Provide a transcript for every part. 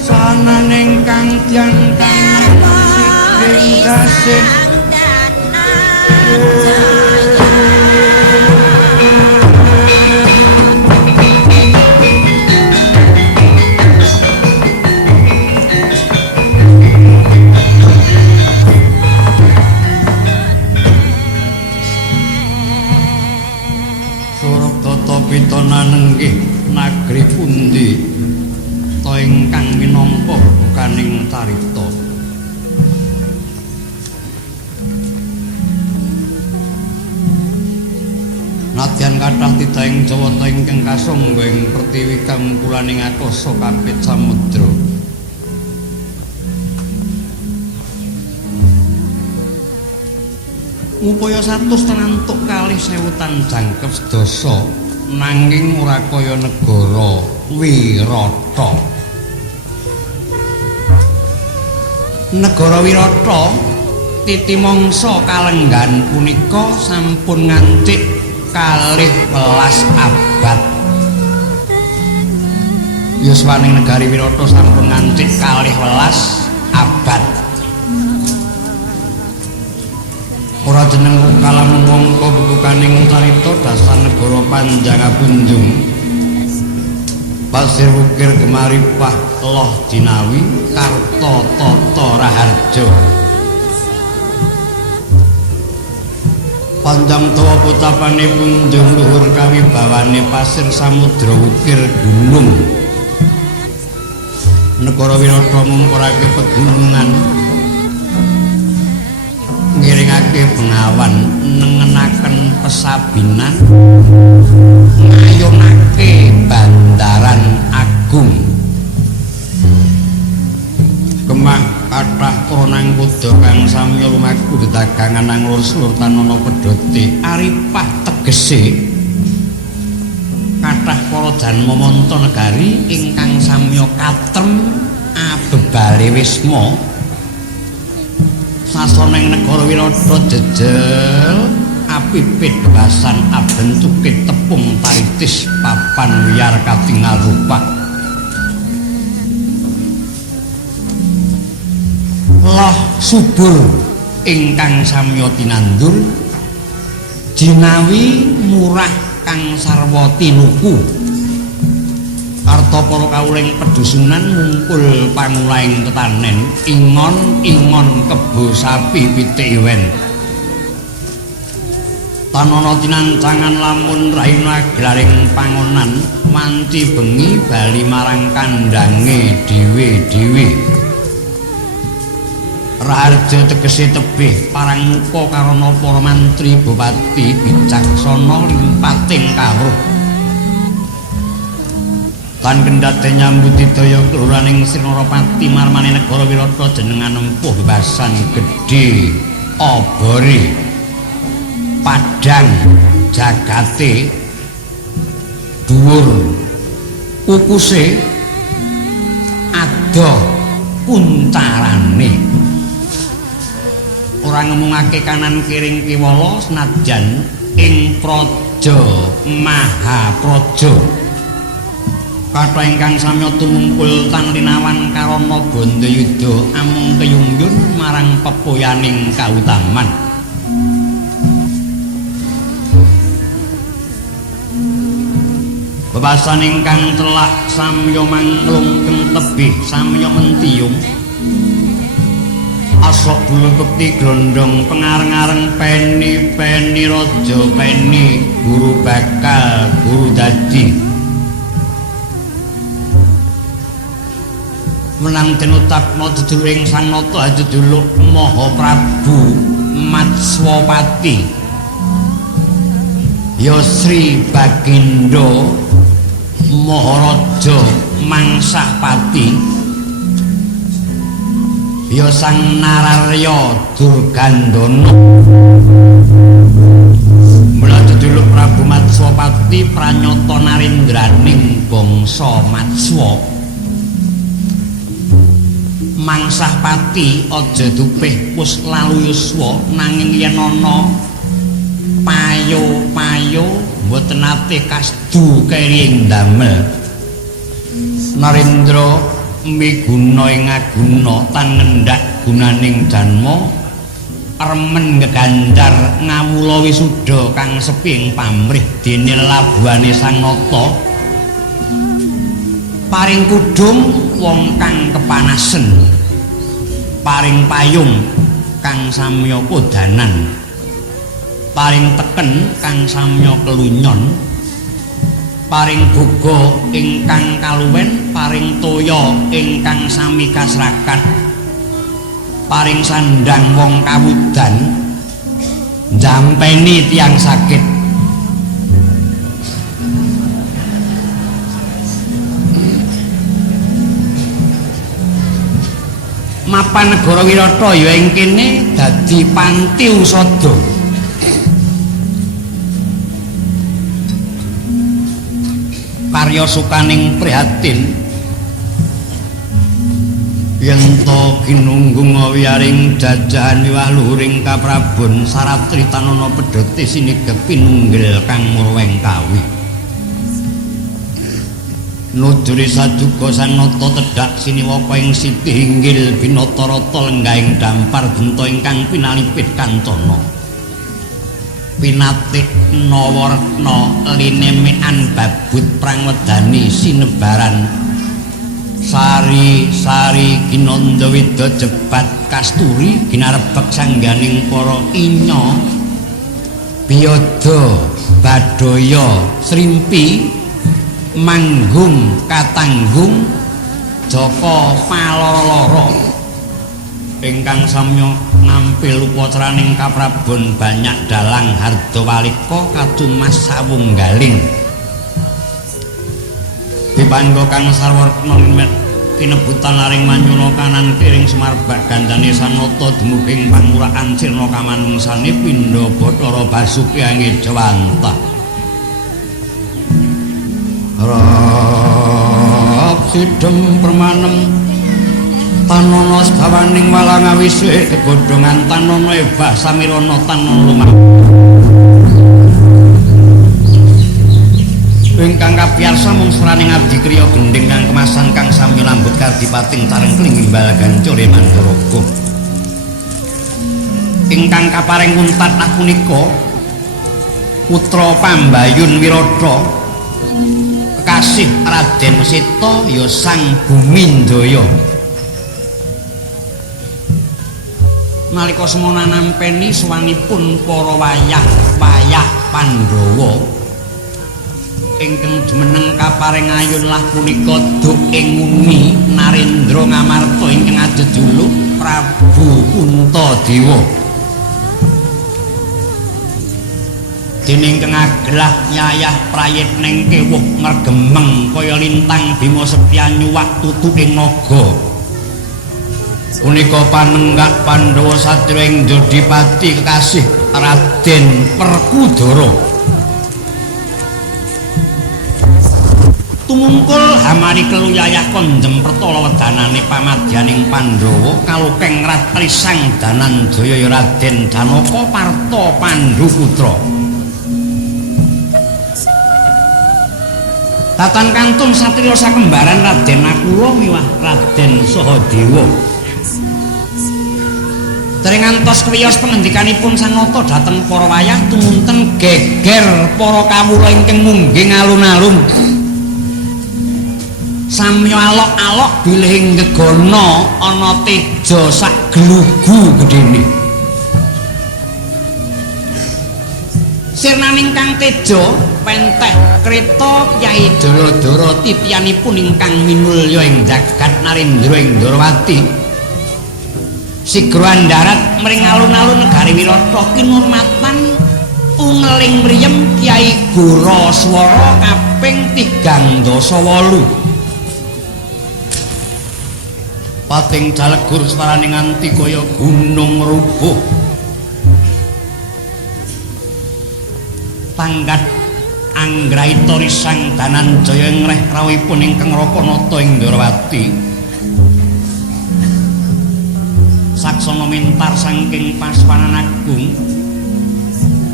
sananing kang tiyang kang sikring kasih pitonanenggih nagri pundi ta ingkang minangka bukaning carita nadyan kathah tidaing Jawata ingkang kasangga ing pertiwi kampullaning akasa kapit samudra upaya 100 tenantuk kalih 1000 jangkep sedasa nanging ora kaya negara Wirata. Negara Wirata titi mangsa kalenggan punika sampun ngancik 12 abad. Yuswaning negari Wirata sampun ngancik 12 abad. Ora jeneng kalam mangka bubukaning carita dasar negara Panjangapunjung Pasir Wukir Gemaripah Loh Jinawi Karta Tata Raharja panjang dawa pocapane punjung luhur kawibawane pasir samudra wukir gunung negara Wirata mungkurake pegunungan ngiringake bengawan nengenaken pesabinan ngayunake bandaran agung kemah kathah kronang kuda kang samya lumaku dedagangan nang lur-lur tanana pedote aripah tegese kathah para janma manta negari ingkang samya katrem abebale wisma sasoning negara Wirata jejel apipit basan abentuke tepung taritis papan wiyar katingal rupak loh subur ingkang samya tinandur jinawi murah kang sarwa tinuku arta para kawuling pedusunan ngumpul pangulaing tetanen ingon kebo sapi pitik iwen tanana tinancangan lamun raina glaring pangonan manci bengi bali marang kandange dhewe-dhewe Raharja tegese tebih parang muka karana para mantri bupati bijaksana limpating kawruh tan kendhate nyambuti daya keluraning Srinarapati marmane negara Wirata jenengan empuh bebasan gedhe obore padhang jagate dhuwur ukuse adoh kuncarane ora ngemungake kanan kiring kiwala senajan ing praja Mahapraja kathah ingkang samya tumungkul tan linawan karana Bandayuda amung keyungyun marang pepoyaning kautaman bebasan ingkang telak samya manglungkeng tebih samya mentiyung asok bulu bekti glondong pengareng-areng peni raja peni guru bakal guru dadi menang tinutapna deduluring Sang Nata Hajuduluk Maha Prabu Matswapati ya Sri Bagindo Maharaja Mangsahpati ya Sang Nararya Durgandana mula deduluk Prabu Matswapati pranyata narendraning bangsa Matswa Mangsahpati aja dupih wis lalu yuswa nanging yen ana payo mboten nate kasdu keri ndamel Narendra miguna ing aguna tan ngendhak gunaning janma remen gegandar ngawula wisuda kang sepi ing pamrih dene labuhane sang nata paring kudung wong kang kepanasen paring payung kang samya kodanan paring teken kang samya kelunyon paring boga ingkang kaluwen paring toya ingkang sami kasrakat paring sandang wong kawudan njampeni tiyang sakit mapan negara Wirata ya ing kene dadi panti usada karya sukaning prihatin yen to ginunggung wiyaring jajahan miwah luhuring kaprabon saratri tanana pedhote sinigek pinunggil kang murweng kawi nujuri saduka sang nata tedhak siniwaka ing siti inggil binata-rata lenggahing dampar benta ingkang pinalipit kancana pinatik nawaretna linemekan babut prangwedani sinebaran sari-sari ginanda wida jebat kasturi ginarebek sangganing para inya biyada badaya srimpi manggung katanggung jaka paloro-loro ingkang samya nampil upacaraning kaprabon banyak dalang hardawalika kadumas sawunggaling dipangga kang sarwarna kinebutan laring manyuna kanan kiring sumarbak gandane sang nata dumuging pangurakan sirna kamanungsane pindha bathara basuki angejawantah rap sidhem permanem tanana sedawaning walang awisih kegodhongan tanana ebah samirana tanana lumah ingkang kapiyarsa mung sraning abdi kriya gending kang kemasan kang sami lambut kardipating tarengkling imbal gancure mandaraga ingkang kaparing untat punika putra Pambayun Wirata kekasih Raden Seta ya sang Bumindaya nalika semana nampeni suwanipun para wayah Pandhawa ingkang jumeneng kaparing ayun lah punika duk ing nguni Narendra Ngamarta ingkang adeduluk Prabu Puntadewa dening kang aglah nyayah prayitning kewuh ngregemeng kaya lintang Bima Sepya nyuwak tutuking naga punika panenggak Pandhawa satya ing Jodipati kekasih Raden Perkudara tumungkul hamari keluyayah konjem pertala wedanane pamadyaning Pandhawa kalukeng ratri sang Dananjaya Raden Janaka Parta Pandhuputra tatan kantun satriya sakembaran Raden Nakula miwah Raden Sahadewa dereng ngantos kriyos pangendikanipun sang nata dhateng para wayah tumunten geger para kawula ingkang mungging alun-alun samya alok-alok bilih gegana ana teja sak glugu gedene sirnaning kang teja penteh kreta Kyai Dara-dara titianipun ingkang minulya ing jagat Narendra ing Ndarawati sigra andharat mring alun-alun negari Wirata kinurmatan ungeling mriyem Kyai Goraswara kaping 38 pating jalegur swaraning nganti kaya gunung rubuh tanggat anggraita risang Dananjaya ngreh rawuhipun ingkang Rakanata ing Ndarawati saksana mentar saking Paswanan Agung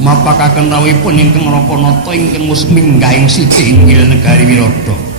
mapakaken rawuhipun ingkang Rakanata ingkang mus minggahing siti inggil negari Wirada